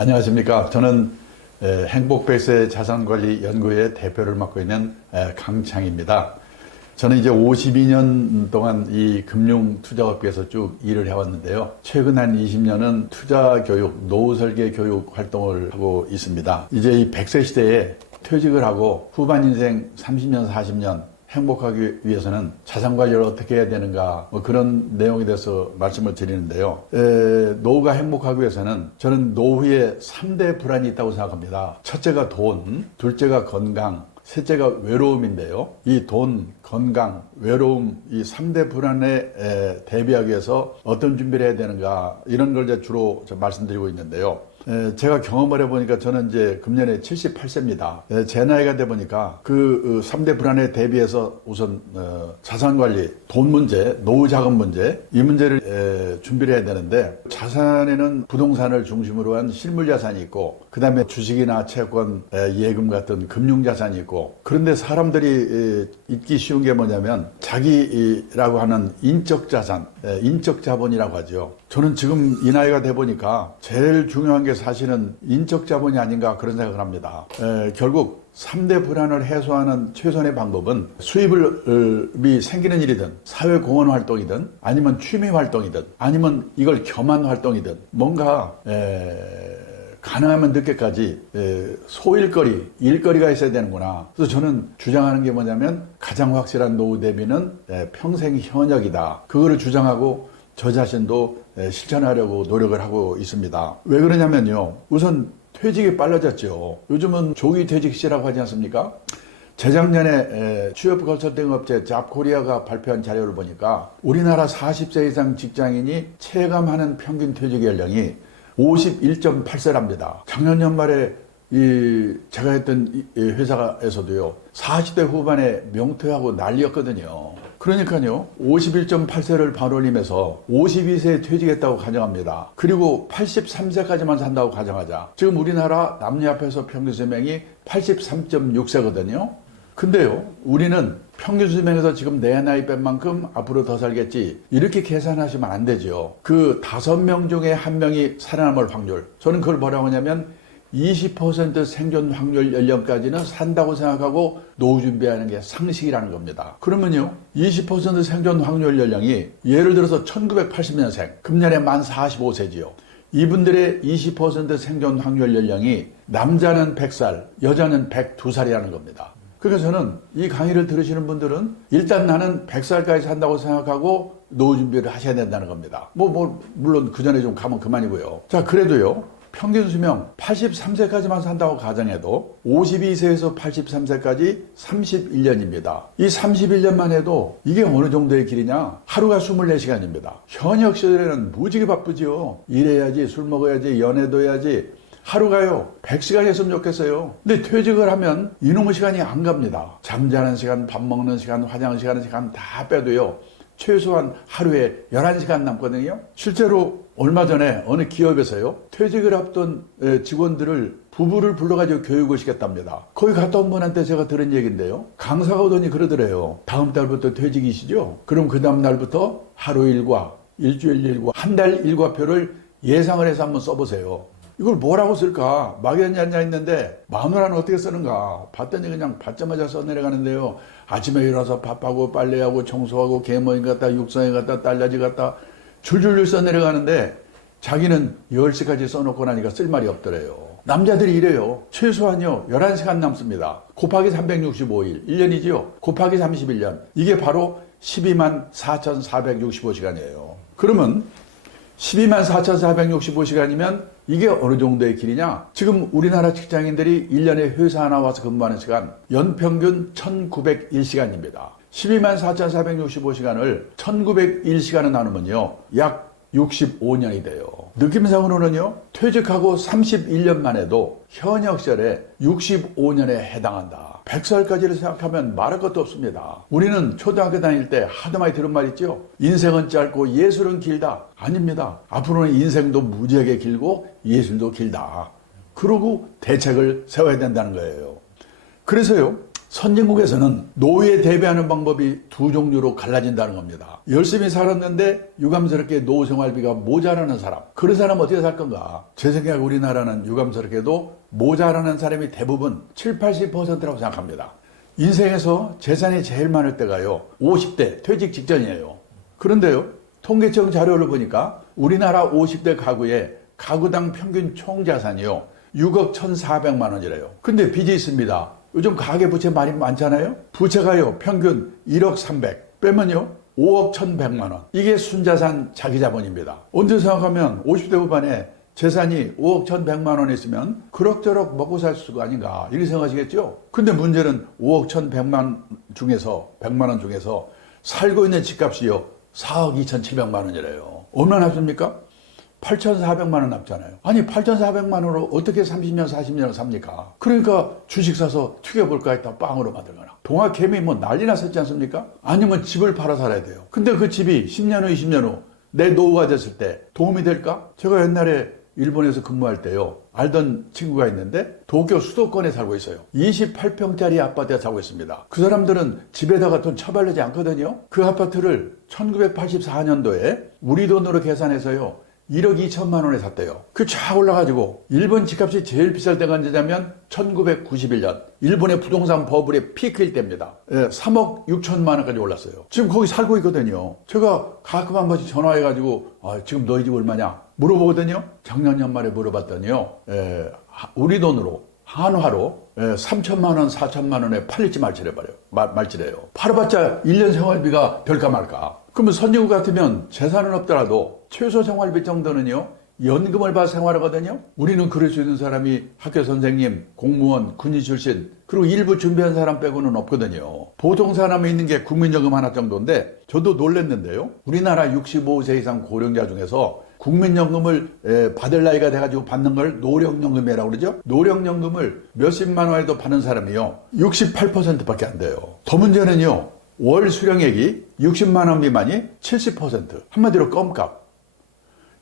안녕하십니까. 저는 행복백세 자산관리 연구회 대표를 맡고 있는 강창입니다. 저는 이제 52년 동안 이 금융투자업계에서 쭉 일을 해왔는데요. 최근 한 20년은 투자교육, 노후설계 교육 활동을 하고 있습니다. 이제 이 100세 시대에 퇴직을 하고 후반 인생 30년, 40년 행복하기 위해서는 자산관리를 어떻게 해야 되는가, 그런 내용에 대해서 말씀을 드리는데요. 노후가 행복하기 위해서는 저는 노후에 3대 불안이 있다고 생각합니다. 첫째가 돈, 둘째가 건강, 셋째가 외로움인데요. 이 돈, 건강, 외로움, 이 3대 불안에 대비하기 위해서 어떤 준비를 해야 되는가, 이런 걸 이제 주로 말씀드리고 있는데요. 제가 경험을 해보니까 저는 이제 금년에 78세입니다. 제 나이가 돼 보니까 그 3대 불안에 대비해서 우선 자산관리, 돈 문제, 노후 자금 문제, 이 문제를 준비를 해야 되는데, 자산에는 부동산을 중심으로 한 실물 자산이 있고, 그 다음에 주식이나 채권, 예금 같은 금융 자산이 있고, 그런데 사람들이 잊기 쉬운 게 뭐냐면 자기라고 하는 인적 자산, 인적 자본이라고 하죠. 저는 지금 이 나이가 돼 보니까 제일 중요한 게 사실은 인적 자본이 아닌가, 그런 생각을 합니다. 결국 3대 불안을 해소하는 최선의 방법은 수입이 생기는 일이든 사회공헌 활동이든 아니면 취미 활동이든 아니면 이걸 겸한 활동이든 뭔가 가능하면 늦게까지 소일거리, 일거리가 있어야 되는구나. 그래서 저는 주장하는 게 뭐냐면 가장 확실한 노후 대비는 평생 현역이다. 그거를 주장하고 저 자신도 실천하려고 노력을 하고 있습니다. 왜 그러냐면요, 우선 퇴직이 빨라졌죠. 요즘은 조기 퇴직시라고 하지 않습니까? 재작년에 취업 컨설팅 업체 잡코리아가 발표한 자료를 보니까 우리나라 40세 이상 직장인이 체감하는 평균 퇴직 연령이 51.8세랍니다. 작년 연말에 제가 했던 회사에서도요, 40대 후반에 명퇴하고 난리였거든요. 그러니까요, 51.8세를 반올림해서 52세에 퇴직했다고 가정합니다. 그리고 83세까지만 산다고 가정하자. 지금 우리나라 남녀 합해서 평균 수명이 83.6세거든요. 근데요, 우리는 평균 수명에서 지금 내 나이 뺀 만큼 앞으로 더 살겠지, 이렇게 계산하시면 안 되죠. 그 5명 중에 1명이 살아남을 확률, 저는 그걸 뭐라고 하냐면 20% 생존 확률 연령까지는 산다고 생각하고 노후 준비하는 게 상식이라는 겁니다. 그러면요, 20% 생존 확률 연령이 예를 들어서 1980년생, 금년에 만 45세지요. 이분들의 20% 생존 확률 연령이 남자는 100살, 여자는 102살이라는 겁니다. 그러니까 저는 이 강의를 들으시는 분들은 일단 나는 100살까지 산다고 생각하고 노후 준비를 하셔야 된다는 겁니다. 물론 그 전에 좀 가면 그만이고요. 자, 그래도요, 평균 수명 83세까지만 산다고 가정해도 52세에서 83세까지 31년입니다. 이 31년만 해도 이게 어느 정도의 길이냐? 하루가 24시간입니다. 현역 시절에는 무지개 바쁘지요. 일해야지, 술 먹어야지, 연애도 해야지. 하루가요 100시간 했으면 좋겠어요. 근데 퇴직을 하면 이놈의 시간이 안 갑니다. 잠자는 시간, 밥 먹는 시간, 화장실 가는 시간 다 빼도요, 최소한 하루에 11시간 남거든요. 실제로 얼마 전에 어느 기업에서요, 퇴직을 앞둔 직원들을, 부부를 불러가지고 교육을 시켰답니다. 거기 갔다 온 분한테 제가 들은 얘기인데요, 강사가 오더니 그러더래요. 다음 달부터 퇴직이시죠? 그럼 그 다음 날부터 하루 일과, 일주일 일과, 한 달 일과표를 예상을 해서 한번 써보세요. 이걸 뭐라고 쓸까? 막연히 앉아있는데 마누라는 어떻게 쓰는가? 봤더니 그냥 받자마자 써내려가는데요. 아침에 일어나서 밥하고 빨래하고 청소하고 개모임 갔다 육성에 갔다 딸라지 갔다 줄줄줄 써내려가는데 자기는 10시까지 써놓고 나니까 쓸 말이 없더래요. 남자들이 이래요. 최소한요 11시간 남습니다. 곱하기 365일, 1년이지요. 곱하기 31년. 이게 바로 12만 4,465시간이에요. 그러면 12만 4,465시간이면 이게 어느 정도의 길이냐? 지금 우리나라 직장인들이 1년에 회사 하나 와서 근무하는 시간, 연평균 1,901시간입니다. 12만 4,465시간을 1,901시간을 나누면요, 약 65년이 돼요. 느낌상으로는요, 퇴직하고 31년만 해도 현역 시절에 65년에 해당한다. 100살까지를 생각하면 말할 것도 없습니다. 우리는 초등학교 다닐 때 하도 많이 들은 말 있죠? 인생은 짧고 예술은 길다. 아닙니다. 앞으로는 인생도 무지하게 길고 예술도 길다. 그러고 대책을 세워야 된다는 거예요. 그래서요, 선진국에서는 노후에 대비하는 방법이 두 종류로 갈라진다는 겁니다. 열심히 살았는데 유감스럽게 노후 생활비가 모자라는 사람. 그런 사람은 어떻게 살 건가? 제 생각에 우리나라는 유감스럽게도 모자라는 사람이 대부분 70~80%라고 생각합니다. 인생에서 재산이 제일 많을 때가요, 50대 퇴직 직전이에요. 그런데요, 통계청 자료를 보니까 우리나라 50대 가구의 가구당 평균 총자산이요, 6억 1,400만 원이래요. 근데 빚이 있습니다. 요즘 가계부채 많이 많잖아요. 부채가요 평균 1억 300 빼면요 5억 1,100만 원. 이게 순자산 자기자본입니다. 언제 생각하면 50대 후반에 재산이 5억 1,100만 원 있으면 그럭저럭 먹고 살 수가 아닌가 이렇게 생각하시겠죠. 근데 문제는 5억 1,100만 중에서 100만 원 중에서 살고 있는 집값이요 4억 2,700만 원이래요. 얼마나 남습니까? 8,400만 원 남잖아요. 아니 8,400만 원으로 어떻게 30년 40년을 삽니까? 그러니까 주식 사서 튀겨볼까 했다 빵으로 만들거나 동학개미 뭐 난리 났었지 않습니까? 아니면 집을 팔아 살아야 돼요. 근데 그 집이 10년 후 20년 후 내 노후가 됐을 때 도움이 될까? 제가 옛날에 일본에서 근무할 때요, 알던 친구가 있는데 도쿄 수도권에 살고 있어요. 28평짜리 아파트에 살고 있습니다. 그 사람들은 집에다가 돈 처발리지 않거든요. 그 아파트를 1984년도에 우리 돈으로 계산해서요 1억 2천만 원에 샀대요. 그 쫙 올라가지고 일본 집값이 제일 비쌀 때가 언제냐면 1991년 일본의 부동산 버블의 피크일 때입니다. 3억 6천만 원까지 올랐어요. 지금 거기 살고 있거든요. 제가 가끔 한 번씩 전화해가지고 지금 너희 집 얼마냐 물어보거든요. 작년 연말에 물어봤더니요, 우리 돈으로 한화로 3천만 원 4천만 원에 팔릴지 말지래요. 팔아봤자 1년 생활비가 될까 말까. 그러면 선진국 같으면 재산은 없더라도 최소 생활비 정도는요 연금을 받아 생활하거든요. 우리는 그럴 수 있는 사람이 학교 선생님, 공무원, 군인 출신, 그리고 일부 준비한 사람 빼고는 없거든요. 보통 사람이 있는 게 국민연금 하나 정도인데 저도 놀랐는데요, 우리나라 65세 이상 고령자 중에서 국민연금을 받을 나이가 돼가지고 받는 걸 노령연금이라고 그러죠. 노령연금을 몇십만 원에도 받는 사람이요 68%밖에 안 돼요. 더 문제는요, 월 수령액이 60만 원 미만이 70%. 한마디로 껌값.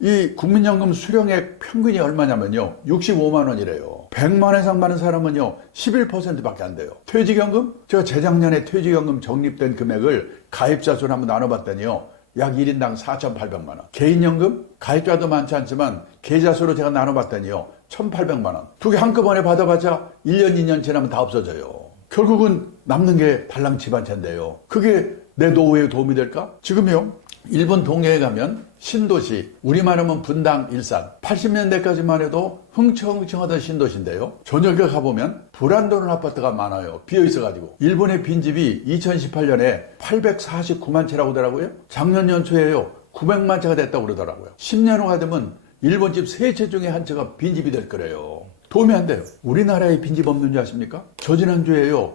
이 국민연금 수령액 평균이 얼마냐면요 65만 원이래요. 100만 원 이상 받는 사람은요 11%밖에 안 돼요. 퇴직연금? 제가 재작년에 퇴직연금 적립된 금액을 가입자 수를 한번 나눠봤더니요 약 1인당 4,800만 원. 개인연금? 가입자도 많지 않지만 계좌 수로 제가 나눠봤더니요 1,800만 원. 두 개 한꺼번에 받아봤자 1년 2년 지나면 다 없어져요. 결국은 남는 게 달랑 집안채인데요. 그게 내 노후에 도움이 될까? 지금요 일본 동해에 가면 신도시, 우리말 하면 분당, 일산, 80년대까지만 해도 흥청흥청하던 신도시인데요, 저녁에 가보면 불안도는 아파트가 많아요. 비어있어가지고. 일본의 빈집이 2018년에 849만 채라고 하더라고요. 작년 연초에요 900만 채가 됐다고 그러더라고요. 10년 후가 되면 일본 집 3채 중에 한 채가 빈집이 될 거래요. 도움이 안 돼요. 우리나라에 빈집 없는 줄 아십니까? 저 지난주에요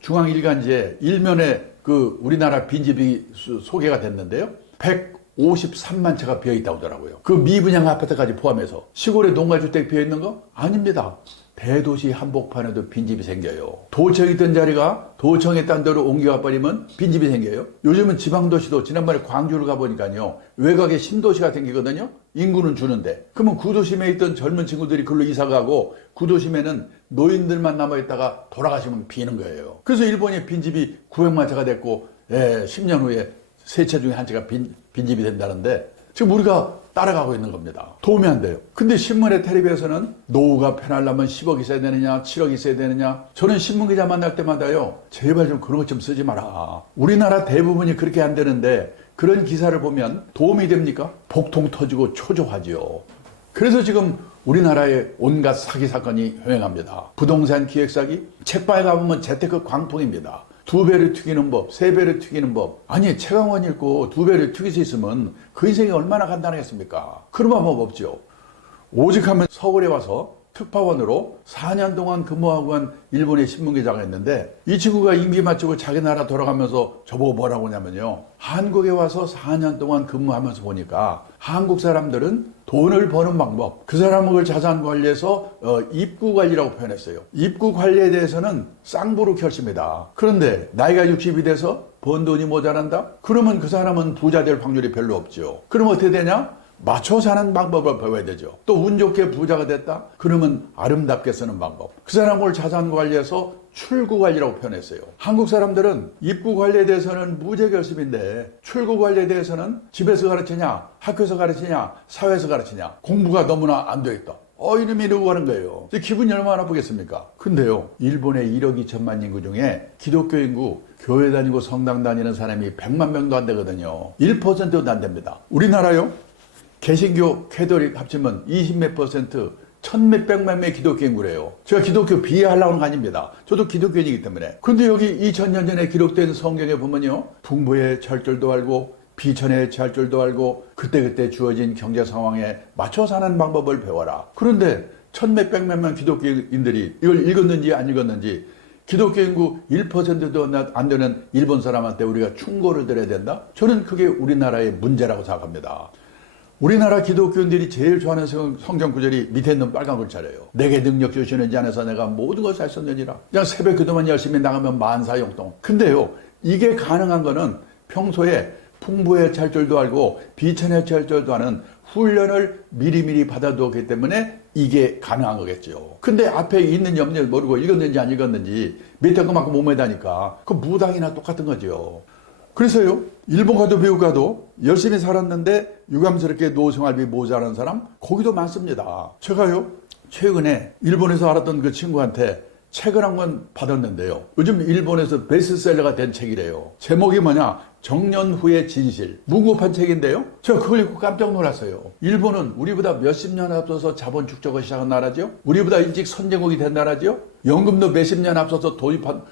중앙일간지에 일면에 그 우리나라 빈집이 소개가 됐는데요 153만 채가 비어있다고 하더라고요. 그 미분양 아파트까지 포함해서. 시골에 농가주택 비어있는 거? 아닙니다. 대도시 한복판에도 빈집이 생겨요. 도청이 있던 자리가 도청에 딴 데로 옮겨가 버리면 빈집이 생겨요. 요즘은 지방도시도 지난번에 광주를 가보니까요 외곽에 신도시가 생기거든요. 인구는 주는데. 그러면 구도심에 있던 젊은 친구들이 글로 이사가고 구도심에는 노인들만 남아있다가 돌아가시면 비는 거예요. 그래서 일본의 빈집이 900만 채가 됐고 10년 후에 3채 중에 한 채가 빈집이 된다는데 지금 우리가 따라가고 있는 겁니다. 도움이 안 돼요. 근데 신문에 텔레비에서는 노후가 편하려면 10억 있어야 되느냐 7억 있어야 되느냐. 저는 신문기자 만날 때마다요 제발 좀 그런 것 좀 쓰지 마라. 우리나라 대부분이 그렇게 안 되는데 그런 기사를 보면 도움이 됩니까? 복통 터지고 초조하지요. 그래서 지금 우리나라에 온갖 사기 사건이 횡행합니다. 부동산 기획 사기, 책방에 가보면 재테크 광풍입니다. 2배를 튀기는 법, 3배를 튀기는 법. 아니 최강원 읽고 2배를 튀길 수 있으면 그 인생이 얼마나 간단하겠습니까? 그런 방법 없죠. 오직 하면 서울에 와서 특파원으로 4년 동안 근무하고 간 일본의 신문기자가 있는데 이 친구가 임기 마치고 자기 나라 돌아가면서 저보고 뭐라고 하냐면요, 한국에 와서 4년 동안 근무하면서 보니까 한국 사람들은 돈을 버는 방법, 그 사람을 자산 관리해서 입구 관리라고 표현했어요. 입구 관리에 대해서는 쌍부로 결심이다. 그런데 나이가 60이 돼서 번 돈이 모자란다? 그러면 그 사람은 부자 될 확률이 별로 없죠. 그럼 어떻게 되냐? 맞춰 사는 방법을 배워야 되죠. 또 운 좋게 부자가 됐다? 그러면 아름답게 쓰는 방법. 그 사람을 자산 관리해서 출구 관리라고 표현했어요. 한국 사람들은 입구 관리에 대해서는 무죄결심인데 출구 관리에 대해서는 집에서 가르치냐, 학교에서 가르치냐, 사회에서 가르치냐. 공부가 너무나 안 돼 있다. 이놈이 이러고 가는 거예요. 기분이 얼마나 나쁘겠습니까? 근데요, 일본의 1억 2천만 인구 중에 기독교 인구, 교회 다니고 성당 다니는 사람이 100만 명도 안 되거든요. 1%도 안 됩니다. 우리나라요? 개신교, 캐톨릭 합치면 20몇 퍼센트, 천몇백만 명의 기독교 인구래요. 제가 기독교 비하하려고 하는 거 아닙니다. 저도 기독교인이기 때문에. 근데 여기 2000년 전에 기록된 성경에 보면요, 풍부의 찰줄도 알고 비천의 찰줄도 알고 그때그때 주어진 경제 상황에 맞춰 사는 방법을 배워라. 그런데 천몇백만 명 기독교인들이 이걸 읽었는지 안 읽었는지, 기독교 인구 1%도 안 되는 일본 사람한테 우리가 충고를 드려야 된다? 저는 그게 우리나라의 문제라고 생각합니다. 우리나라 기독교인들이 제일 좋아하는 성경 구절이 밑에 있는 빨간 글자래요. 내게 능력 주시는 자 안에서 내가 모든 것을 할 수 있느니라. 그냥 새벽 기도만 열심히 나가면 만사형통. 근데요, 이게 가능한 거는 평소에 풍부의 찰줄도 알고 비천의 찰줄도 아는 훈련을 미리미리 받아두었기 때문에 이게 가능한 거겠죠. 근데 앞에 있는 염려를 모르고 읽었는지 안 읽었는지 밑에 그만큼 몸에다니까 그 무당이나 똑같은 거죠. 그래서요, 일본 가도 미국 가도 열심히 살았는데 유감스럽게 노생활비 모자라는 사람 거기도 많습니다. 제가요, 최근에 일본에서 알았던 그 친구한테 책을 한 권 받았는데요. 요즘 일본에서 베스트셀러가 된 책이래요. 제목이 뭐냐? 정년 후의 진실. 무급한 책인데요. 제가 그걸 읽고 깜짝 놀랐어요. 일본은 우리보다 몇십 년 앞서서 자본 축적을 시작한 나라죠. 우리보다 일찍 선진국이 된 나라죠. 연금도 몇십 년 앞서서 도입한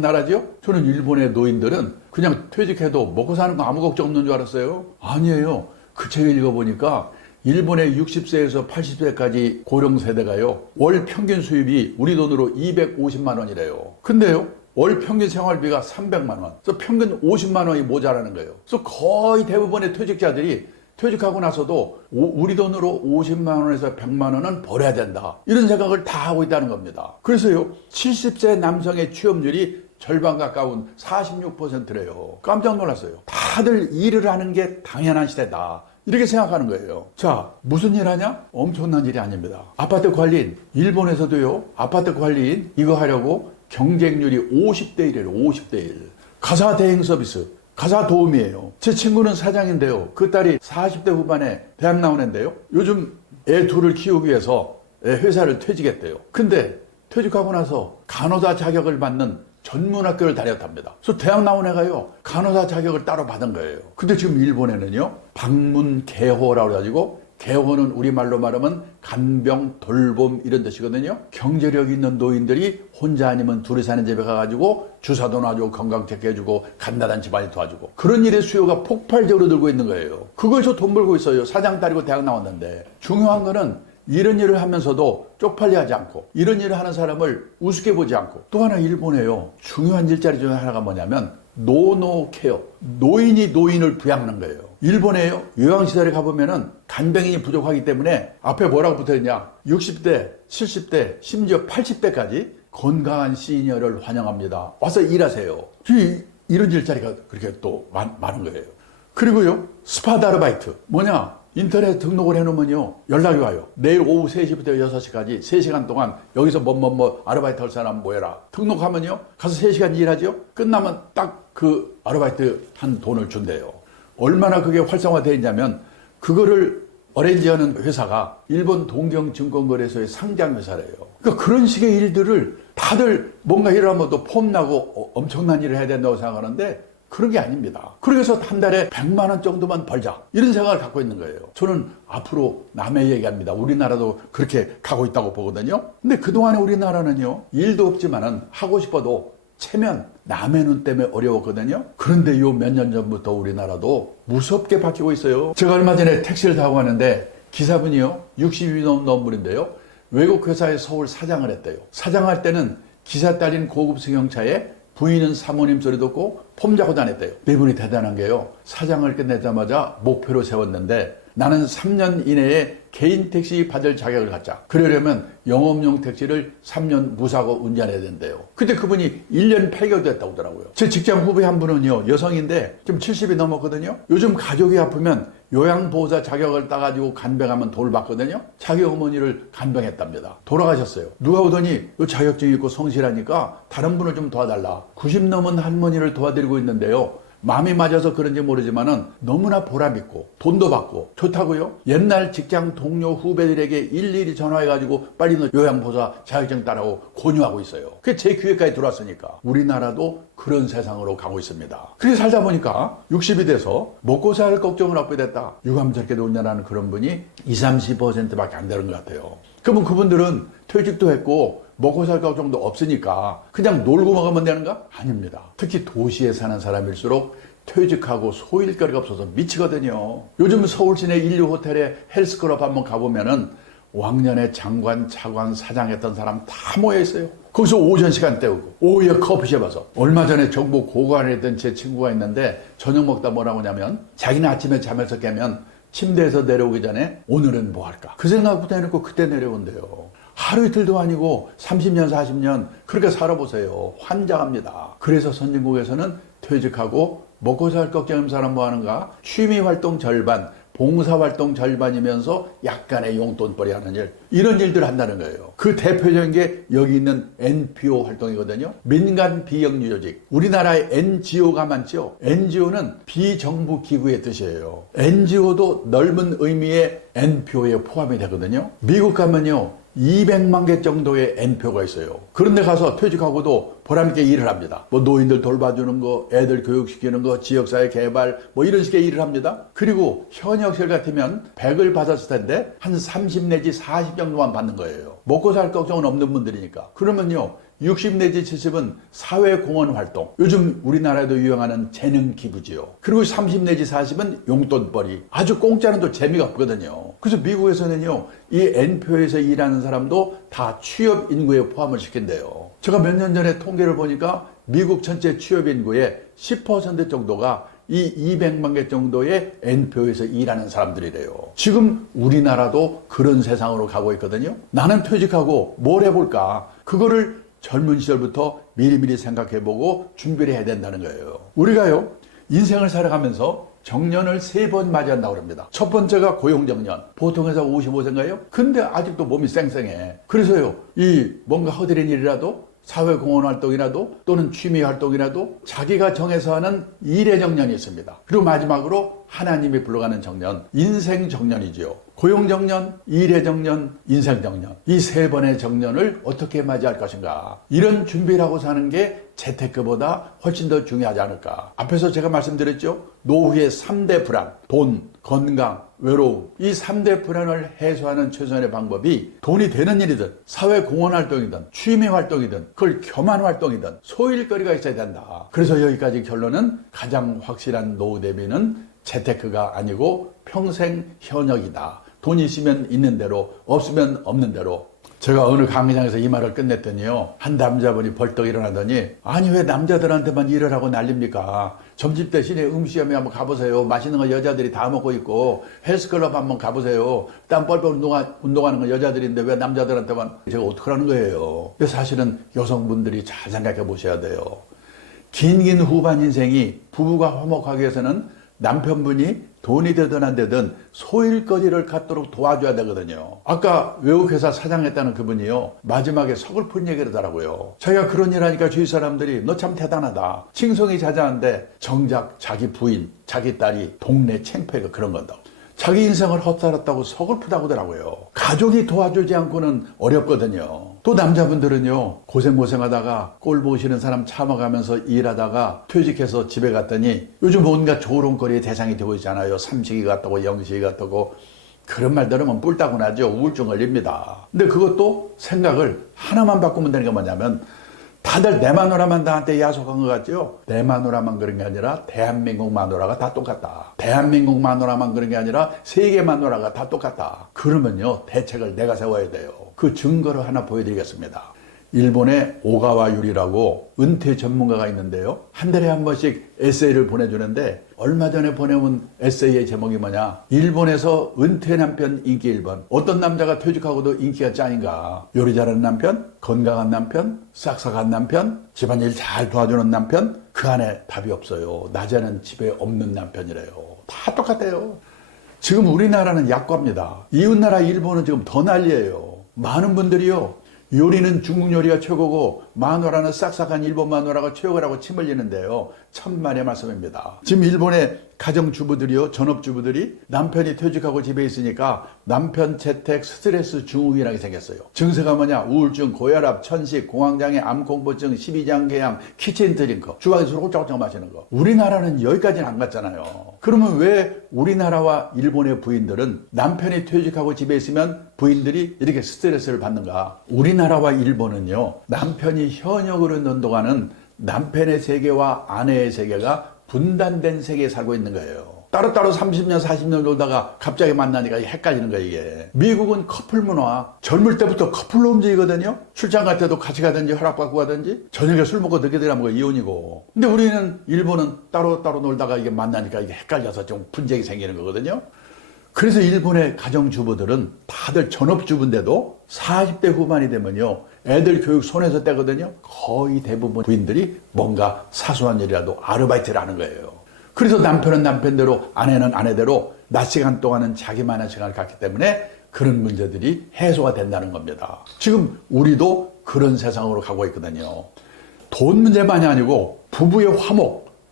나라죠. 저는 일본의 노인들은 그냥 퇴직해도 먹고 사는 거 아무 걱정 없는 줄 알았어요. 아니에요. 그 책을 읽어보니까 일본의 60세에서 80세까지 고령 세대가요, 월 평균 수입이 우리 돈으로 250만 원이래요. 근데요, 월 평균 생활비가 300만 원. 그래서 평균 50만 원이 모자라는 거예요. 그래서 거의 대부분의 퇴직자들이 퇴직하고 나서도 우리 돈으로 50만 원에서 100만 원은 벌어야 된다. 이런 생각을 다 하고 있다는 겁니다. 그래서요, 70세 남성의 취업률이 절반 가까운 46%래요. 깜짝 놀랐어요. 다들 일을 하는 게 당연한 시대다. 이렇게 생각하는 거예요. 자, 무슨 일 하냐? 엄청난 일이 아닙니다. 아파트 관리인, 일본에서도요, 아파트 관리인 이거 하려고 경쟁률이 50대 1이에요. 50대 1. 가사 대행 서비스, 가사 도우미예요. 제 친구는 사장인데요. 그 딸이 40대 후반에 대학 나온 애인데요. 요즘 애 둘을 키우기 위해서 회사를 퇴직했대요. 근데 퇴직하고 나서 간호사 자격을 받는 전문학교를 다녔답니다. 그래서 대학 나온 애가요, 간호사 자격을 따로 받은 거예요. 근데 지금 일본에는요, 방문개호라고 해가지고, 개호는 우리말로 말하면 간병, 돌봄 이런 뜻이거든요. 경제력 있는 노인들이 혼자 아니면 둘이 사는 집에 가가지고 주사도 놔주고 건강 체크해주고 간단한 집안일 도와주고, 그런 일의 수요가 폭발적으로 늘고 있는 거예요. 그거에서 돈 벌고 있어요. 사장 딸이고 대학 나왔는데. 중요한 거는 이런 일을 하면서도 쪽팔려 하지 않고, 이런 일을 하는 사람을 우습게 보지 않고, 또 하나 일본에요, 중요한 일자리 중에 하나가 뭐냐면 노노케어, 노인이 노인을 부양하는 거예요. 일본에요, 요양시설에 가보면은 간병인이 부족하기 때문에 앞에 뭐라고 붙어있냐, 60대, 70대, 심지어 80대까지 건강한 시니어를 환영합니다. 와서 일하세요. 이런 일자리가 그렇게 또 많은 거예요. 그리고요, 스팟 아르바이트. 뭐냐? 인터넷 등록을 해놓으면요, 연락이 와요. 내일 오후 3시부터 6시까지 3시간 동안 여기서 아르바이트 할 사람 모여라. 등록하면요, 가서 3시간 일하죠. 끝나면 딱 그 아르바이트 한 돈을 준대요. 얼마나 그게 활성화되어 있냐면, 그거를 어레인지하는 회사가 일본 동경증권거래소의 상장회사래요. 그러니까 그런 식의 일들을 다들 뭔가 일을 하면 또 폼나고 엄청난 일을 해야 된다고 생각하는데, 그런 게 아닙니다. 그래서 한 달에 100만 원 정도만 벌자, 이런 생각을 갖고 있는 거예요. 저는 앞으로 남의 얘기합니다. 우리나라도 그렇게 가고 있다고 보거든요. 근데 그동안에 우리나라는요, 일도 없지만은 하고 싶어도 체면, 남의 눈 때문에 어려웠거든요. 그런데 요 몇 년 전부터 우리나라도 무섭게 바뀌고 있어요. 제가 얼마 전에 택시를 타고 가는데 기사분이요, 60이 넘는 분인데요, 외국 회사의 서울 사장을 했대요. 사장할 때는 기사 딸린 고급 승용차에 부인은 사모님 소리 듣고 폼 잡고 다녔대요. 이분이 대단한 게요, 사장을 끝내자마자 목표로 세웠는데, 나는 3년 이내에 개인 택시 받을 자격을 갖자. 그러려면 영업용 택시를 3년 무사고 운전해야 된대요. 근데 그분이 1년 8개월 됐다고 하더라고요. 제 직장 후배 한 분은요, 여성인데 좀 70이 넘었거든요. 요즘 가족이 아프면 요양보호사 자격을 따가지고 간병하면 돈을 받거든요. 자기 어머니를 간병했답니다. 돌아가셨어요. 누가 오더니 요 자격증 있고 성실하니까 다른 분을 좀 도와달라. 90 넘은 할머니를 도와드리고 있는데요. 마음이 맞아서 그런지 모르지만은 너무나 보람있고 돈도 받고 좋다고요. 옛날 직장 동료 후배들에게 일일이 전화해가지고 빨리 너 요양보호사 자격증 따라고 권유하고 있어요. 그게 제 귀에까지 들어왔으니까 우리나라도 그런 세상으로 가고 있습니다. 그렇게 살다 보니까 60이 돼서 먹고 살 걱정을 하게 됐다. 유감스럽게도 운전하는 그런 분이 20-30%밖에 안 되는 것 같아요. 그러면 그분들은 퇴직도 했고 먹고 살 걱정도 없으니까 그냥 놀고 먹으면 되는가? 아닙니다. 특히 도시에 사는 사람일수록 퇴직하고 소일거리가 없어서 미치거든요. 요즘 서울 시내 1류 호텔에 헬스클럽 한번 가보면은 왕년에 장관, 차관, 사장 했던 사람 다 모여있어요. 거기서 오전 시간 때우고 오후에 커피숍 와서 얼마 전에 정부 고관에 있던 제 친구가 있는데 저녁 먹다 뭐라고 하냐면 자기는 아침에 잠에서 깨면 침대에서 내려오기 전에 오늘은 뭐 할까? 그 생각부터 해놓고 그때 내려온대요. 하루 이틀도 아니고 30년, 40년 그렇게 살아보세요. 환장합니다. 그래서 선진국에서는 퇴직하고 먹고 살 걱정하는 사람 뭐 하는가? 취미활동 절반, 봉사활동 절반이면서 약간의 용돈벌이 하는 일, 이런 일들을 한다는 거예요. 그 대표적인 게 여기 있는 NPO 활동이거든요. 민간 비영리 조직. 우리나라에 NGO가 많죠. NGO는 비정부 기구의 뜻이에요. NGO도 넓은 의미의 NPO에 포함이 되거든요. 미국 가면요 200만 개 정도의 NPO가 있어요. 그런데 가서 퇴직하고도 보람있게 일을 합니다. 뭐 노인들 돌봐주는 거, 애들 교육시키는 거, 지역사회 개발 뭐 이런 식의 일을 합니다. 그리고 현역실 같으면 100을 받았을 텐데 한 30 내지 40 정도만 받는 거예요. 먹고 살 걱정은 없는 분들이니까. 그러면요 60 내지 70은 사회공헌 활동. 요즘 우리나라에도 유행하는 재능 기부지요. 그리고 30 내지 40은 용돈벌이. 아주 공짜는 또 재미가 없거든요. 그래서 미국에서는요, 이 NPO에서 일하는 사람도 다 취업 인구에 포함을 시킨대요. 제가 몇 년 전에 통계를 보니까 미국 전체 취업 인구의 10% 정도가 이 200만 개 정도의 NPO에서 일하는 사람들이래요. 지금 우리나라도 그런 세상으로 가고 있거든요. 나는 퇴직하고 뭘 해볼까? 그거를 젊은 시절부터 미리미리 생각해보고 준비를 해야 된다는 거예요. 우리가요, 인생을 살아가면서 정년을 3번 맞이한다고 합니다. 첫 번째가 고용정년. 보통 해서 55세인가요? 근데 아직도 몸이 쌩쌩해. 그래서요, 이 뭔가 허드렛 일이라도 사회공헌 활동이라도 또는 취미 활동이라도 자기가 정해서 하는 일의 정년이 있습니다. 그리고 마지막으로 하나님이 불러가는 정년, 인생 정년이지요. 고용 정년, 일의 정년, 인생 정년. 이 3번의 정년을 어떻게 맞이할 것인가. 이런 준비를 하고 사는 게 재테크보다 훨씬 더 중요하지 않을까. 앞에서 제가 말씀드렸죠. 노후의 3대 불안, 돈, 건강, 외로움. 이 3대 불안을 해소하는 최선의 방법이 돈이 되는 일이든 사회공헌 활동이든 취미 활동이든 그걸 겸한 활동이든 소일거리가 있어야 된다. 그래서 여기까지 결론은 가장 확실한 노후 대비는 재테크가 아니고 평생 현역이다. 돈이 있으면 있는 대로, 없으면 없는 대로. 제가 어느 강의장에서 이 말을 끝냈더니요, 한 남자분이 벌떡 일어나더니, 아니 왜 남자들한테만 일을 하고 난립니까? 점심 대신에 음식점에 한번 가보세요. 맛있는 거 여자들이 다 먹고 있고, 헬스클럽 한번 가보세요. 땀 뻘뻘 운동하는 건 여자들인데 왜 남자들한테만. 제가 어떡하라는 거예요. 사실은 여성분들이 잘 생각해 보셔야 돼요. 긴 후반 인생이 부부가 화목하기 위해서는 남편분이 돈이 되든 안 되든 소일거리를 갖도록 도와줘야 되거든요. 아까 외국회사 사장했다는 그분이요, 마지막에 서글픈 얘기를 하더라고요. 자기가 그런 일 하니까 주위 사람들이 너 참 대단하다, 칭송이 자자한데 정작 자기 부인, 자기 딸이 동네 창피해가 그런 건다고. 자기 인생을 헛살았다고 서글프다고 하더라고요. 가족이 도와주지 않고는 어렵거든요. 또 남자분들은요, 고생하다가 꼴 보시는 사람 참아가면서 일하다가 퇴직해서 집에 갔더니 요즘 뭔가 조롱거리의 대상이 되고 있잖아요. 삼식이 같다고 영식이 같다고. 그런 말 들으면 뿔따고 나죠. 우울증 걸립니다. 근데 그것도 생각을 하나만 바꾸면 되는 게 뭐냐면, 다들 내 마누라만 나한테 야속한 것 같죠? 내 마누라만 그런 게 아니라 대한민국 마누라가 다 똑같다. 대한민국 마누라만 그런 게 아니라 세계 마누라가 다 똑같다. 그러면요, 대책을 내가 세워야 돼요. 그 증거를 하나 보여드리겠습니다. 일본의 오가와 유리라고 은퇴 전문가가 있는데요. 한 달에 한 번씩 에세이를 보내주는데 얼마 전에 보내온 에세이의 제목이 뭐냐? 일본에서 은퇴 남편 인기 1번. 어떤 남자가 퇴직하고도 인기가 짱인가? 요리 잘하는 남편, 건강한 남편, 싹싹한 남편, 집안일 잘 도와주는 남편. 그 안에 답이 없어요. 낮에는 집에 없는 남편이래요. 다 똑같아요. 지금 우리나라는 약과입니다. 이웃나라 일본은 지금 더 난리예요. 많은 분들이요. 요리는 중국 요리가 최고고 마누라는 싹싹한 일본 마누라가 최고라고 침 흘리는데요. 천만의 말씀입니다. 지금 일본의 가정주부들이요, 전업주부들이 남편이 퇴직하고 집에 있으니까 남편 재택 스트레스 증후군이라게 생겼어요. 증세가 뭐냐? 우울증, 고혈압, 천식, 공황장애, 암공포증, 십이장계양, 키친드링크, 주방에서 홀짝홀짝 마시는 거. 우리나라는 여기까지는 안 갔잖아요. 그러면 왜 우리나라와 일본의 부인들은 남편이 퇴직하고 집에 있으면 부인들이 이렇게 스트레스를 받는가? 우리나라와 일본은요, 남편이 현역으로 있는 동안은 남편의 세계와 아내의 세계가 분단된 세계에 살고 있는 거예요. 따로따로 30년, 40년 놀다가 갑자기 만나니까 헷갈리는 거예요, 이게. 미국은 커플 문화. 젊을 때부터 커플로 움직이거든요. 출장 갈 때도 같이 가든지 허락받고 가든지. 저녁에 술 먹고 늦게 들어가면 거 이혼이고. 근데 우리는, 일본은 따로따로 놀다가 이게 만나니까 이게 헷갈려서 좀 분쟁이 생기는 거거든요. 그래서 일본의 가정주부들은 다들 전업주부인데도 40대 후반이 되면요, 애들 교육 손에서 떼거든요. 거의 대부분 부인들이 뭔가 사소한 일이라도 아르바이트를 하는 거예요. 그래서 남편은 남편대로, 아내는 아내대로 낮 시간 동안은 자기만의 시간을 갖기 때문에 그런 문제들이 해소가 된다는 겁니다. 지금 우리도 그런 세상으로 가고 있거든요. 돈 문제만이 아니고 부부의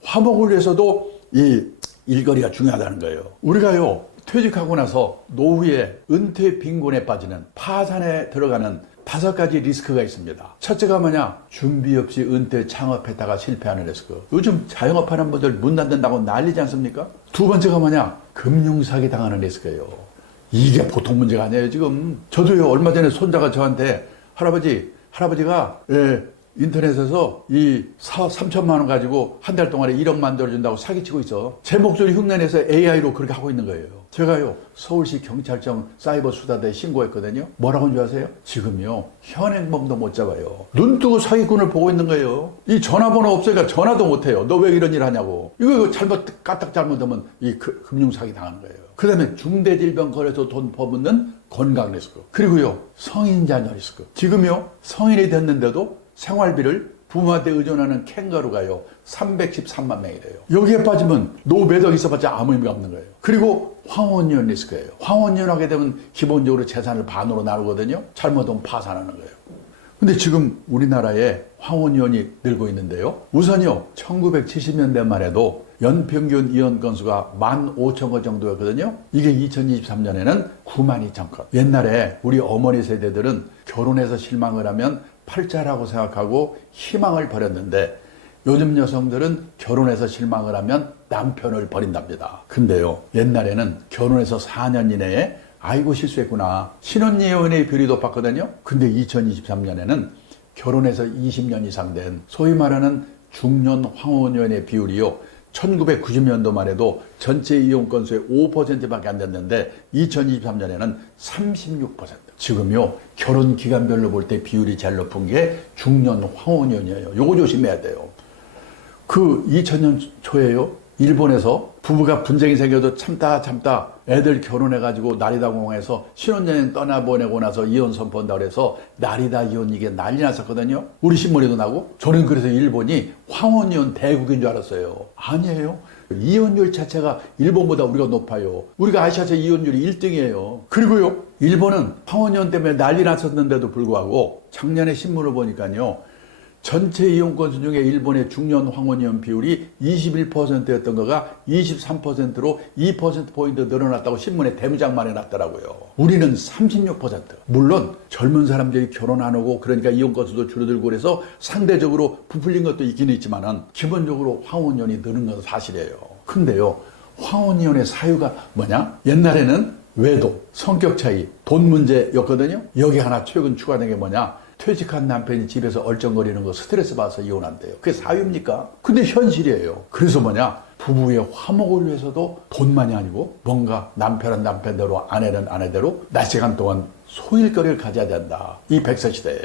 화목을 위해서도 이 일거리가 중요하다는 거예요. 우리가요, 퇴직하고 나서 노후에 은퇴 빈곤에 빠지는, 파산에 들어가는 5가지 리스크가 있습니다. 첫째가 뭐냐? 준비 없이 은퇴 창업했다가 실패하는 리스크. 요즘 자영업하는 분들 문 닫는다고 난리지 않습니까? 두 번째가 뭐냐? 금융사기 당하는 리스크예요. 이게 보통 문제가 아니에요, 지금. 저도요, 얼마 전에 손자가 저한테 할아버지가 인터넷에서 이 사업 3천만 원 가지고 한 달 동안에 1억 만들어준다고 사기치고 있어. 제 목소리 흉내내서 AI로 그렇게 하고 있는 거예요. 제가요, 서울시 경찰청 사이버 수사대에 신고했거든요. 뭐라고 한 줄 아세요? 지금요, 현행범도 못 잡아요. 눈 뜨고 사기꾼을 보고 있는 거예요. 이 전화번호 없으니까 전화도 못 해요. 너 왜 이런 일 하냐고. 이거 까딱 잘못하면 이 금융사기 당하는 거예요. 그 다음에 중대질병거래소 돈 퍼붓는 건강 리스크. 그리고요, 성인 자녀 리스크. 지금요, 성인이 됐는데도 생활비를 부모한테 의존하는 캥거루가요 313만 명이래요. 여기에 빠지면 노후 몇 억 있어봤자 아무 의미가 없는 거예요. 그리고 황혼이혼 리스크예요. 황혼이혼하게 되면 기본적으로 재산을 반으로 나누거든요. 잘못하면 파산하는 거예요. 근데 지금 우리나라에 황혼이혼이 늘고 있는데요. 우선요, 1970년대만 해도 연평균 이혼 건수가 15,000건 정도였거든요. 이게 2023년에는 92,000건. 옛날에 우리 어머니 세대들은 결혼해서 실망을 하면 팔자라고 생각하고 희망을 버렸는데 요즘 여성들은 결혼해서 실망을 하면 남편을 버린답니다. 근데요, 옛날에는 결혼해서 4년 이내에 아이고 실수했구나, 신혼이혼의 비율이 높았거든요. 근데 2023년에는 결혼해서 20년 이상 된 소위 말하는 중년 황혼이혼의 비율이요, 1990년도만 해도 전체 이혼 건수의 5%밖에 안 됐는데 2023년에는 36%. 지금요, 결혼 기간별로 볼 때 비율이 제일 높은 게 중년 황혼이혼이에요. 요거 조심해야 돼요. 그 2000년 초에요, 일본에서 부부가 분쟁이 생겨도 참다 애들 결혼해가지고 나리다 공항에서 신혼여행 떠나보내고 나서 이혼 선포한다고 해서 나리다 이혼 이게 난리 났었거든요. 우리 신문에도 나고. 저는 그래서 일본이 황혼이혼 대국인 줄 알았어요. 아니에요. 이혼율 자체가 일본보다 우리가 높아요. 우리가 아시아에서 이혼율이 1등이에요. 그리고요, 일본은 황혼이혼 때문에 난리 났었는데도 불구하고 작년에 신문을 보니까요, 전체 이혼 건수 중에 일본의 중년 황혼이혼 비율이 21%였던 거가 23%로 2%포인트 늘어났다고 신문에 대문짝만 해놨더라고요. 우리는 36%. 물론 젊은 사람들이 결혼 안 하고 그러니까 이혼 건수도 줄어들고 그래서 상대적으로 부풀린 것도 있긴 있지만은 기본적으로 황혼이혼이 느는 건 사실이에요. 근데요, 황혼이혼의 사유가 뭐냐? 옛날에는 외도, 성격 차이, 돈 문제였거든요. 여기 하나 최근 추가된 게 뭐냐? 퇴직한 남편이 집에서 얼쩡거리는 거 스트레스 받아서 이혼한대요. 그게 사유입니까? 근데 현실이에요. 그래서 뭐냐? 부부의 화목을 위해서도 돈만이 아니고 뭔가 남편은 남편대로, 아내는 아내대로 낮 시간 동안 소일거리를 가져야 된다. 이 100세 시대에.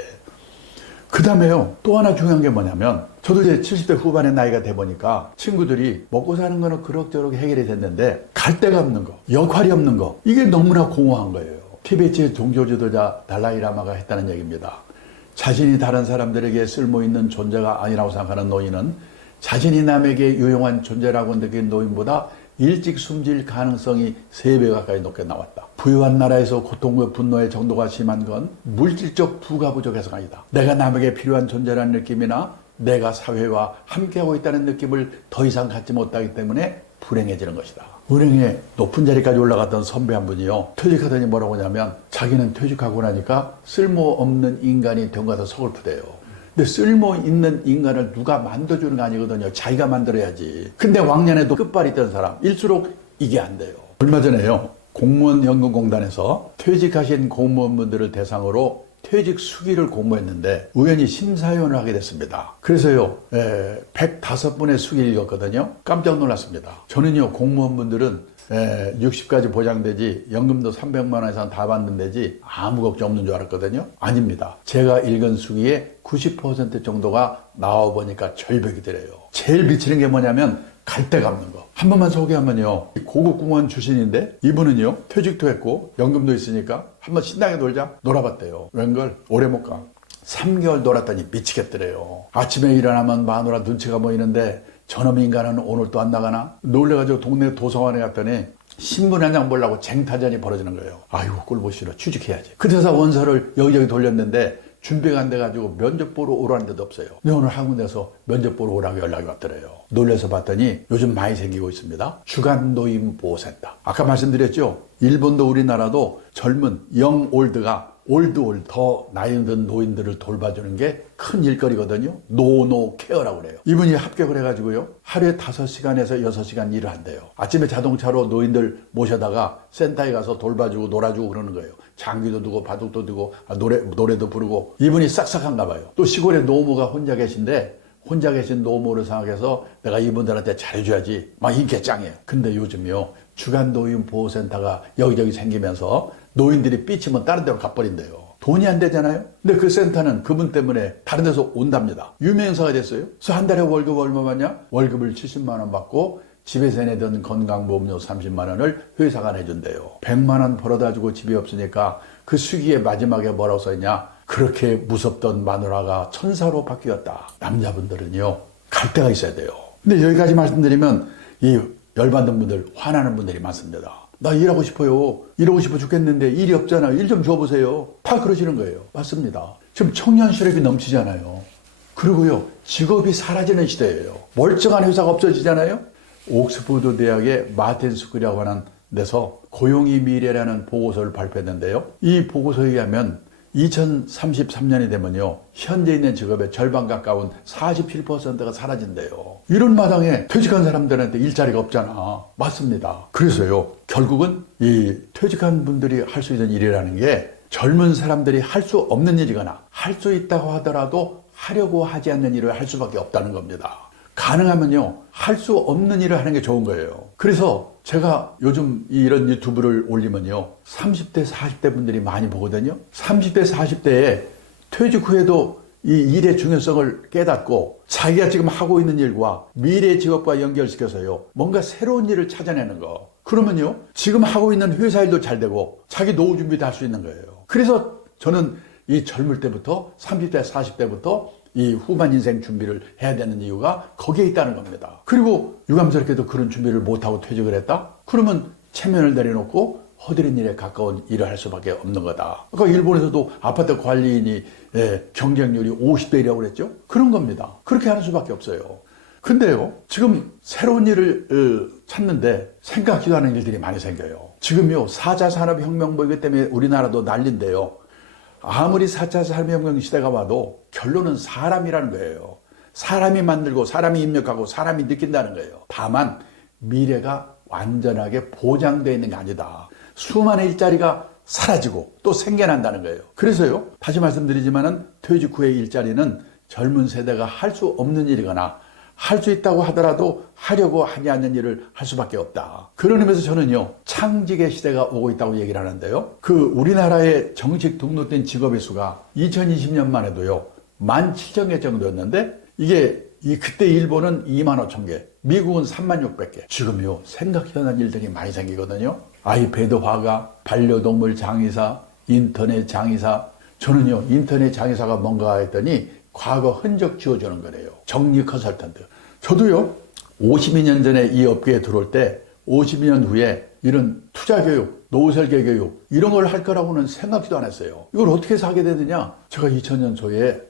그 다음에요, 또 하나 중요한 게 뭐냐면, 저도 이제 70대 후반의 나이가 돼 보니까 친구들이 먹고 사는 거는 그럭저럭 해결이 됐는데 갈 데가 없는 거, 역할이 없는 거, 이게 너무나 공허한 거예요. 티베트의 종교 지도자 달라이라마가 했다는 얘기입니다. 자신이 다른 사람들에게 쓸모있는 존재가 아니라고 생각하는 노인은 자신이 남에게 유용한 존재라고 느낀 노인보다 일찍 숨질 가능성이 3배 가까이 높게 나왔다. 부유한 나라에서 고통과 분노의 정도가 심한 건 물질적 부가 부족해서가 아니다. 내가 남에게 필요한 존재라는 느낌이나 내가 사회와 함께하고 있다는 느낌을 더 이상 갖지 못하기 때문에 불행해지는 것이다. 은행에 높은 자리까지 올라갔던 선배 한 분이요, 퇴직하더니 뭐라고 하냐면 자기는 퇴직하고 나니까 쓸모없는 인간이 된 것 같아서 서글프대요. 근데 쓸모있는 인간을 누가 만들어주는 거 아니거든요. 자기가 만들어야지. 근데 왕년에도 끝발이 있던 사람일수록 이게 안 돼요. 얼마 전에요, 공무원연금공단에서 퇴직하신 공무원분들을 대상으로 퇴직 수기를 공모했는데 우연히 심사위원을 하게 됐습니다. 그래서요, 105분의 수기를 읽었거든요. 깜짝 놀랐습니다. 저는요, 공무원분들은 60까지 보장되지 연금도 300만 원 이상 다 받는 데지 아무 걱정 없는 줄 알았거든요. 아닙니다. 제가 읽은 수기의 90% 정도가 나와보니까 절벽이더래요. 제일 미치는 게 뭐냐면 갈 데가 없는 거. 한 번만 소개하면요, 고급 공무원 출신인데 이분은요, 퇴직도 했고 연금도 있으니까 한번 신나게 놀자 놀아봤대요. 웬걸 오래 못 가. 3개월 놀았더니 미치겠더래요. 아침에 일어나면 마누라 눈치가 보이는데 저놈 인간은 오늘 또 안 나가나? 놀래가지고 동네 도서관에 갔더니 신문 한 장 보려고 쟁탈전이 벌어지는 거예요. 아이고, 꼴보기 싫어. 취직해야지. 그래서 원서를 여기저기 돌렸는데 준비가 안 돼가지고 면접 보러 오라는 데도 없어요. 근데 오늘 한 군데서 면접 보러 오라고 연락이 왔더래요. 놀래서 봤더니 요즘 많이 생기고 있습니다. 주간 노인 보호센터. 아까 말씀드렸죠, 일본도 우리나라도 젊은 영올드가 올드 더 나이 든 노인들을 돌봐주는 게 큰 일거리거든요. 노노 케어라고 그래요. 이분이 합격을 해가지고요, 하루에 5시간에서 6시간 일을 한대요. 아침에 자동차로 노인들 모셔다가 센터에 가서 돌봐주고 놀아주고 그러는 거예요. 장기도 두고 바둑도 두고 노래도 부르고. 이분이 싹싹한가 봐요. 또 시골에 노모가 혼자 계신데 혼자 계신 노모를 생각해서 내가 이분들한테 잘해줘야지 막 인기 짱이에요. 근데 요즘요, 주간 노인 보호센터가 여기저기 생기면서 노인들이 삐치면 다른 데로 가버린대요. 돈이 안 되잖아요. 근데 그 센터는 그분 때문에 다른 데서 온답니다. 유명인사가 됐어요. 그래서 한 달에 월급 얼마 받냐? 월급을 70만 원 받고 집에서 내던 건강보험료 30만 원을 회사가 내준대요. 100만 원 벌어다 주고 집이 없으니까 그 수기에 마지막에 뭐라고 써있냐? 그렇게 무섭던 마누라가 천사로 바뀌었다. 남자분들은요, 갈 데가 있어야 돼요. 근데 여기까지 말씀드리면 이 열받는 분들, 화나는 분들이 많습니다. 나 일하고 싶어요. 일하고 싶어 죽겠는데 일이 없잖아요. 일 좀 줘보세요. 다 그러시는 거예요. 맞습니다. 지금 청년 실업이 넘치잖아요. 그리고요, 직업이 사라지는 시대예요. 멀쩡한 회사가 없어지잖아요. 옥스퍼드 대학의 마틴 스쿨이라고 하는 데서 고용이 미래라는 보고서를 발표했는데요. 이 보고서에 의하면 2033년이 되면요, 현재 있는 직업의 절반 가까운 47%가 사라진대요. 이런 마당에 퇴직한 사람들한테 일자리가 없잖아. 맞습니다. 그래서요, 결국은 이 퇴직한 분들이 할 수 있는 일이라는 게 젊은 사람들이 할 수 없는 일이거나 할 수 있다고 하더라도 하려고 하지 않는 일을 할 수밖에 없다는 겁니다. 가능하면요, 할 수 없는 일을 하는 게 좋은 거예요. 그래서 제가 요즘 이런 유튜브를 올리면요, 30대, 40대 분들이 많이 보거든요. 30대, 40대에 퇴직 후에도 이 일의 중요성을 깨닫고 자기가 지금 하고 있는 일과 미래 직업과 연결시켜서요, 뭔가 새로운 일을 찾아내는 거. 그러면요, 지금 하고 있는 회사 일도 잘 되고 자기 노후 준비도 할 수 있는 거예요. 그래서 저는 이 젊을 때부터 30대, 40대부터 이 후반 인생 준비를 해야 되는 이유가 거기에 있다는 겁니다. 그리고 유감스럽게도 그런 준비를 못하고 퇴직을 했다? 그러면 체면을 내려놓고 허드렛 일에 가까운 일을 할 수밖에 없는 거다. 아까 일본에서도 아파트 관리인이 경쟁률이 50대1이라고 그랬죠? 그런 겁니다. 그렇게 하는 수밖에 없어요. 근데요, 지금 새로운 일을 찾는데 생각지도 않은 일들이 많이 생겨요. 지금요, 4차 산업혁명 뭐 이것 때문에 우리나라도 난리인데요. 아무리 4차 산업혁명 시대가 와도 결론은 사람이라는 거예요. 사람이 만들고 사람이 입력하고 사람이 느낀다는 거예요. 다만 미래가 완전하게 보장되어 있는 게 아니다. 수많은 일자리가 사라지고 또 생겨난다는 거예요. 그래서요, 다시 말씀드리지만은 퇴직 후의 일자리는 젊은 세대가 할 수 없는 일이거나 할 수 있다고 하더라도 하려고 하지 않는 일을 할 수밖에 없다. 그런 의미에서 저는요, 창직의 시대가 오고 있다고 얘기를 하는데요. 그 우리나라에 정식 등록된 직업의 수가 2020년만 해도요, 17,000개 정도였는데 이게 그때 일본은 25,000개, 미국은 36,000개. 지금요 생각지 않은 일들이 많이 생기거든요. 아이패드 화가, 반려동물 장의사, 인터넷 장의사. 저는요 인터넷 장의사가 뭔가 했더니 과거 흔적 지워주는 거래요. 정리 컨설턴트. 저도요 52년 전에 이 업계에 들어올 때 52년 후에 이런 투자 교육, 노후설계 교육 이런 걸 할 거라고는 생각지도 않았어요. 이걸 어떻게 해서 하게 되느냐? 제가 2000년 초에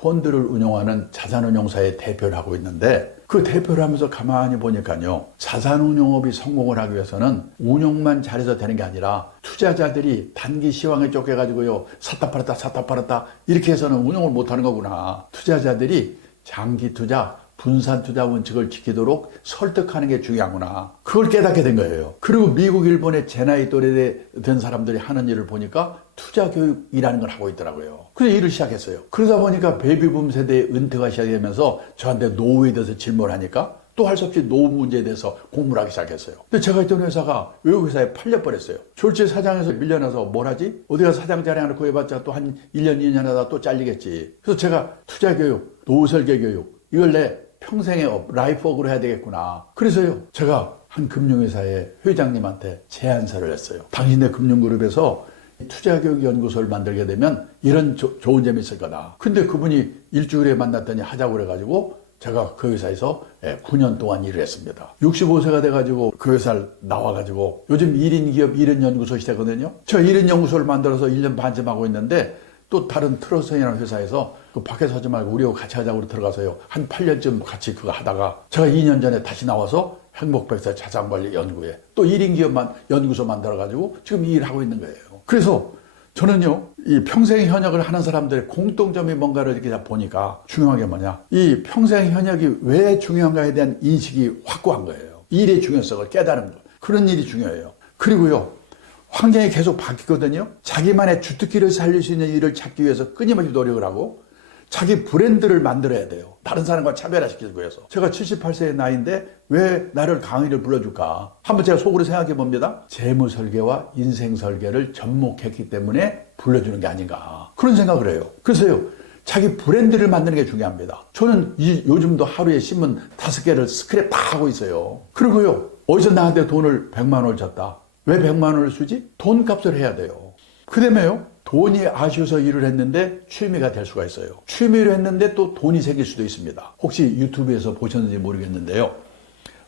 펀드를 운용하는 자산운용사의 대표를 하고 있는데 그 대표를 하면서 가만히 보니까요. 자산운용업이 성공을 하기 위해서는 운용만 잘해서 되는 게 아니라 투자자들이 단기 시황에 쫓겨가지고요. 샀다 팔았다 이렇게 해서는 운용을 못하는 거구나. 투자자들이 장기 투자, 분산 투자 원칙을 지키도록 설득하는 게 중요하구나. 그걸 깨닫게 된 거예요. 그리고 미국, 일본의 제 나이 또래 된 사람들이 하는 일을 보니까 투자 교육이라는 걸 하고 있더라고요. 그래서 일을 시작했어요. 그러다 보니까 베이비붐 세대의 은퇴가 시작되면서 저한테 노후에 대해서 질문을 하니까 또 할 수 없이 노후 문제에 대해서 공부를 하기 시작했어요. 근데 제가 있던 회사가 외국 회사에 팔려버렸어요. 졸지 사장에서 밀려나서 뭘 하지? 어디가 사장 자리 하나 구해봤자 또 한 1년, 2년 하다 또 잘리겠지. 그래서 제가 투자 교육, 노후 설계 교육 이걸 내 평생의 라이프워크로 해야 되겠구나. 그래서요 제가 한 금융회사의 회장님한테 제안서를 했어요. 당신네 금융그룹에서 투자교육연구소를 만들게 되면 이런 좋은 점이 있을 거다. 근데 그분이 일주일에 만났더니 하자고 그래가지고 제가 그 회사에서 9년 동안 일을 했습니다. 65세가 돼가지고 그 회사를 나와가지고 요즘 1인 기업 1인 연구소 시대거든요. 제가 1인 연구소를 만들어서 1년 반쯤 하고 있는데 또 다른 트러스이라는 회사에서 그 밖에서 하지 말고 우리하고 같이 하자고 들어가서요. 한 8년쯤 같이 그거 하다가 제가 2년 전에 다시 나와서 행복백세 자산관리연구에 또 1인 기업만 연구소 만들어가지고 지금 이 일을 하고 있는 거예요. 그래서 저는요, 이 평생 현역을 하는 사람들의 공통점이 뭔가를 이렇게 보니까 중요한 게 뭐냐. 이 평생 현역이 왜 중요한가에 대한 인식이 확고한 거예요. 일의 중요성을 깨달은 거. 그런 일이 중요해요. 그리고요, 환경이 계속 바뀌거든요. 자기만의 주특기를 살릴 수 있는 일을 찾기 위해서 끊임없이 노력을 하고 자기 브랜드를 만들어야 돼요. 다른 사람과 차별화시키기 위해서. 제가 78세의 나이인데 왜 나를 강의를 불러줄까? 한번 제가 속으로 생각해 봅니다. 재무 설계와 인생 설계를 접목했기 때문에 불러주는 게 아닌가. 그런 생각을 해요. 그래서요. 자기 브랜드를 만드는 게 중요합니다. 저는 요즘도 하루에 신문 5개를 스크랩 다 하고 있어요. 그리고요. 어디서 나한테 돈을 100만 원을 줬다. 왜 100만 원을 쓰지? 돈값을 해야 돼요. 그 다음에요. 돈이 아쉬워서 일을 했는데 취미가 될 수가 있어요. 취미로 했는데 또 돈이 생길 수도 있습니다. 혹시 유튜브에서 보셨는지 모르겠는데요.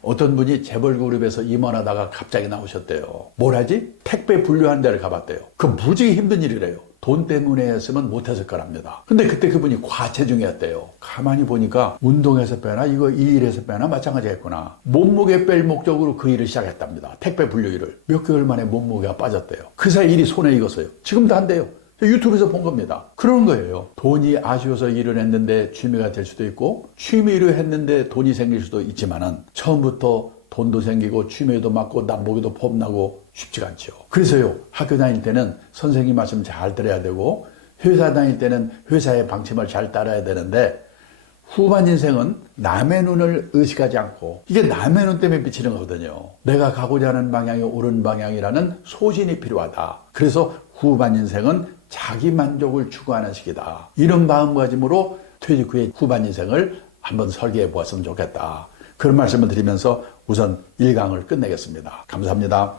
어떤 분이 재벌그룹에서 임원하다가 갑자기 나오셨대요. 뭘 하지? 택배 분류하는 데를 가봤대요. 그 무지개 힘든 일이래요. 돈 때문에 했으면 못했을 거랍니다. 근데 그때 그분이 과체중이었대요. 가만히 보니까 운동에서 빼나 이거 이 일에서 빼나 마찬가지겠구나. 몸무게 뺄 목적으로 그 일을 시작했답니다. 택배 분류 일을. 몇 개월 만에 몸무게가 빠졌대요. 그 사이 일이 손에 익었어요. 지금도 한대요. 유튜브에서 본 겁니다. 그런 거예요. 돈이 아쉬워서 일을 했는데 취미가 될 수도 있고 취미로 했는데 돈이 생길 수도 있지만은 처음부터 돈도 생기고 취미에도 맞고 남보기도 폼나고 쉽지가 않죠. 그래서요. 학교 다닐 때는 선생님 말씀 잘 들어야 되고 회사 다닐 때는 회사의 방침을 잘 따라야 되는데 후반 인생은 남의 눈을 의식하지 않고 이게 남의 눈 때문에 비치는 거거든요. 내가 가고자 하는 방향이 옳은 방향이라는 소신이 필요하다. 그래서 후반 인생은 자기 만족을 추구하는 시기다. 이런 마음가짐으로 퇴직 후의 후반 인생을 한번 설계해 보았으면 좋겠다. 그런 말씀을 드리면서 우선 1강을 끝내겠습니다. 감사합니다.